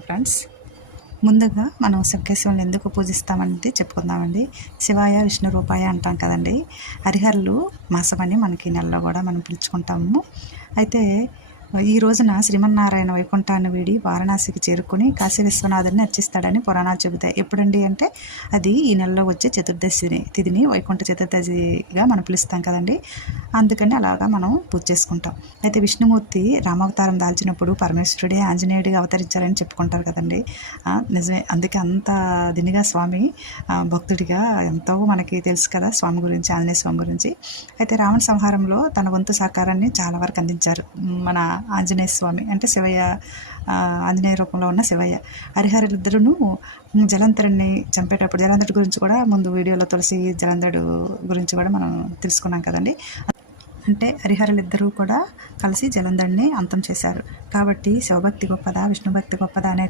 Friends, ముందుగా మనం శివకేశవులను ఎందుకు పూజిస్తామనేది చెప్పుకుందామండి. శివాయ విష్ణు రూపాయ అంటాం కదండి. హరిహరులు మాసమని మనకి ఈ నెలలో కూడా మనం పిలుచుకుంటాము. అయితే ఈ రోజున శ్రీమన్నారాయణ వైకుంఠాన్ని వీడి వారణాసికి చేరుకుని కాశీ విశ్వనాథుని అర్చిస్తాడని పురాణాలు చెబుతాయి. ఎప్పుడండి అంటే అది ఈ నెలలో వచ్చే చతుర్దశి తిథిని వైకుంఠ చతుర్దశిగా మనం పిలుస్తాం కదండి. అందుకని అలాగా మనం పూజ చేసుకుంటాం. అయితే విష్ణుమూర్తి రామావతారం దాల్చినప్పుడు పరమేశ్వరుడే ఆంజనేయుడిగా అవతరించారని చెప్పుకుంటారు కదండి. నిజమే. అందుకే అంత దినిగా స్వామి భక్తుడిగా ఎంతో మనకి తెలుసు కదా స్వామి గురించి, ఆంజనేయ స్వామి గురించి. అయితే రావణ సంహారంలో తన వంతు సహకారాన్ని చాలా వరకు అందించారు మన ఆంజనేయ స్వామి, అంటే శివయ్య, ఆంజనేయ రూపంలో ఉన్న శివయ్య. హరిహరులిద్దరూ జలంధరుడిని చంపేటప్పుడు, జలంధరుడి గురించి కూడా ముందు వీడియోలో తులసి జలంధరుడు గురించి కూడా మనం తెలుసుకున్నాం కదండి. అంటే హరిహరులిద్దరూ కూడా కలిసి జలంధరుడిని అంతం చేశారు. కాబట్టి శివభక్తి గొప్పదా విష్ణుభక్తి గొప్పదా అనే